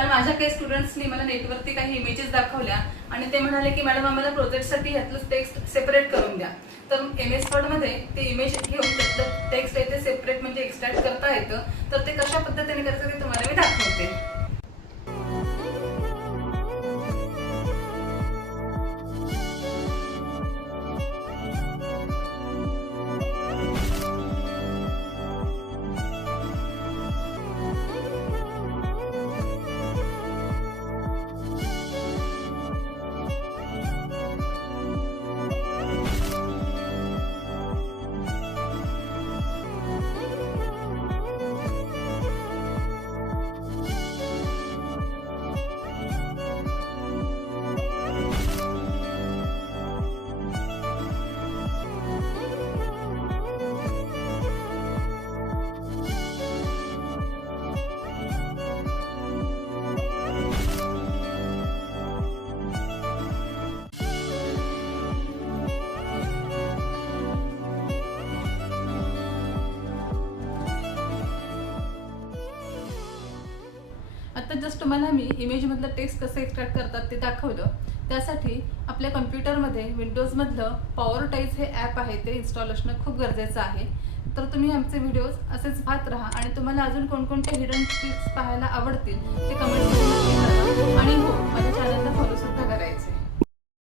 काल माझ्या काही स्टुडंट्सनी मला नेटवरती काही इमेजेस दाखवल्या आणि ते म्हणाले की मॅडम आम्हाला प्रोजेक्टसाठी ह्यातलं टेक्स्ट सेपरेट करून द्या. तर MS Word मध्ये ते इमेज घेऊन त्यातलं टेक्स्ट आहे ते सेपरेट म्हणजे एक्सट्रॅक्ट करता येतं. तर ते कशा पद्धतीने करायचं ते तुम्हाला मी दाखवते. आता जस्ट तुम्हाला मी इमेजमधलं टेक्स्ट कसं एक्सट्रॅक्ट करतात ते दाखवलं. त्यासाठी आपल्या कम्प्युटरमध्ये विंडोजमधलं पॉवरटाईज हे ॲप आहे ते इन्स्टॉल असणं खूप गरजेचं आहे. तर तुम्ही आमचे व्हिडिओज असेच पाहत राहा आणि तुम्हाला अजून कोणकोणते हिडन ट्रिक्स पाहायला आवडतील ते कमेंटमध्ये नक्की करा. आणि हो, माझ्या चॅनलला फॉलोसुद्धा करायचे.